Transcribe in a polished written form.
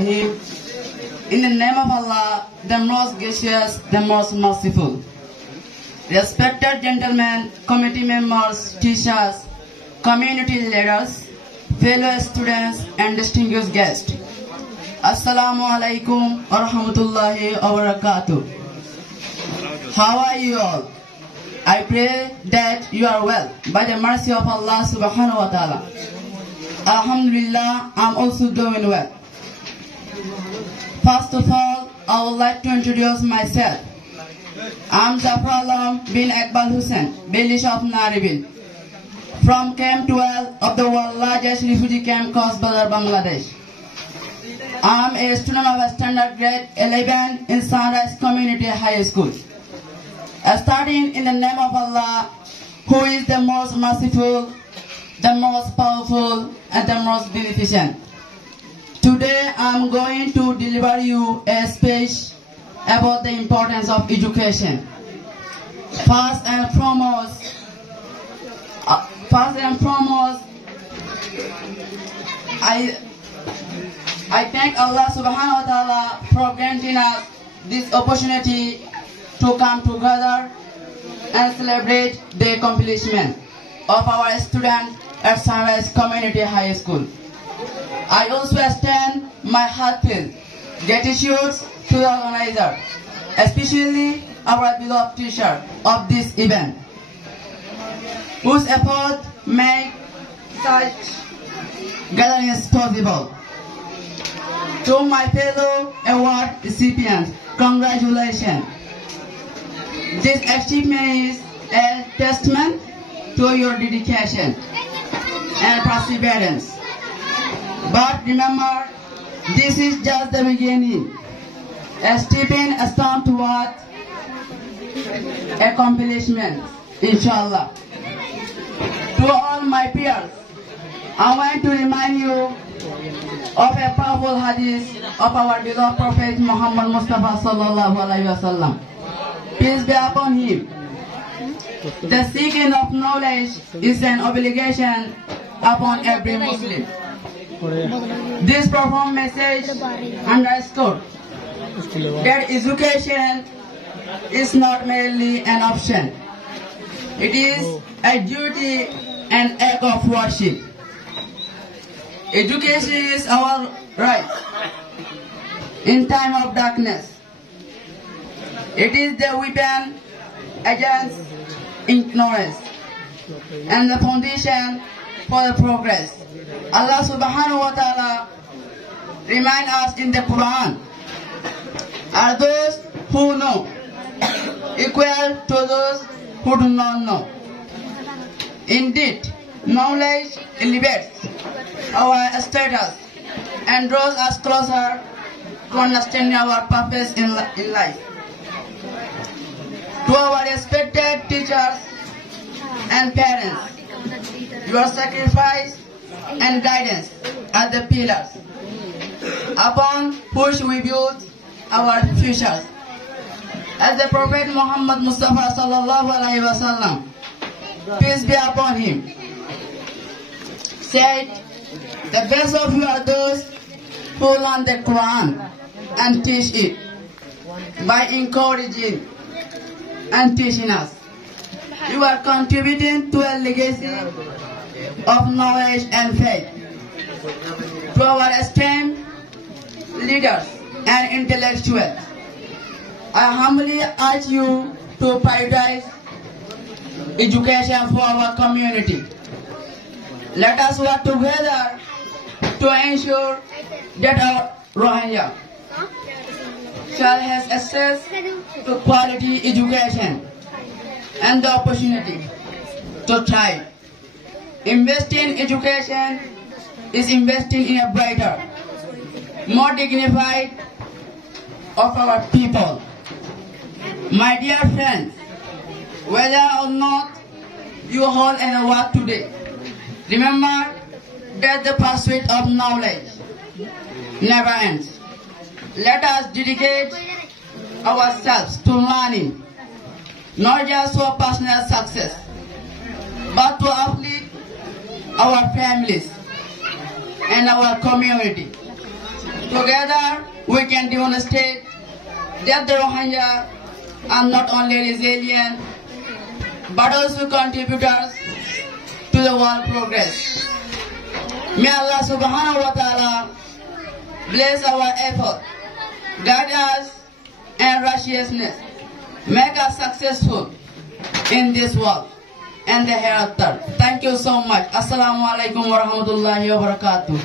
Rahim. In the name of Allah, the most gracious, the most merciful. Respected gentlemen, committee members, teachers, community leaders, fellow students, and distinguished guests. Assalamu alaikum wa rahmatullahi wa barakatuh. How are you all? I pray that you are well by the mercy of Allah subhanahu wa ta'ala. Alhamdulillah, I'm also doing well. First of all, I would like to introduce myself. I'm Zafar Alam bin Iqbal Hussain, Bailish of Naribil, from Camp 12 of the world's largest refugee camp, Coxbazar, Bangladesh. I'm a student of standard grade 11 in Sunrise Community High School. Starting in the name of Allah, who is the most merciful, the most powerful, and the most beneficent. Today I'm going to deliver you a speech about the importance of education. First and foremost, I thank Allah subhanahu wa ta'ala for granting us this opportunity to come together and celebrate the accomplishment of our students at Sunrise Community High School. I also extend my heartfelt gratitude to the organizer, especially our beloved teacher of this event, whose effort make such gatherings possible. To my fellow award recipients, congratulations. This achievement is a testament to your dedication and perseverance. But remember, this is just the beginning, a stepping stone toward accomplishment, inshallah. To all my peers, I want to remind you of a powerful hadith of our beloved Prophet Muhammad Mustafa sallallahu alaihi wasallam. Peace be upon him. The seeking of knowledge is an obligation upon every Muslim. This profound message underscores that education is not merely an option. It is a duty and act of worship. Education is our right in time of darkness. It is the weapon against ignorance and the foundation for the progress. Allah subhanahu wa ta'ala remind us in the Quran, are those who know equal to those who do not know. Indeed, knowledge elevates our status and draws us closer to understanding our purpose in life. To our respected teachers and parents, your sacrifice and guidance are the pillars upon which we build our futures. As the Prophet Muhammad Mustafa sallallahu alaihi wasallam, peace be upon him, said, the best of you are those who learn the Quran and teach it by encouraging and teaching us. You are contributing to a legacy of knowledge and faith. To our esteemed leaders and intellectuals, I humbly urge you to prioritize education for our community. Let us work together to ensure that our Rohingya shall have access to quality education and the opportunity to thrive. Investing in education is investing in a brighter, more dignified of our people. My dear friends, whether or not you hold an award today, remember that the pursuit of knowledge never ends. Let us dedicate ourselves to learning, not just for personal success, but to uplift our families and our community. Together, we can demonstrate that the Rohingya are not only resilient, but also contributors to the world progress. May Allah subhanahu wa ta'ala bless our effort, guide us and righteousness, make us successful in this world and the hereafter. Thank you so much. Assalamu alaikum wa rahmatullahi wa barakatuh.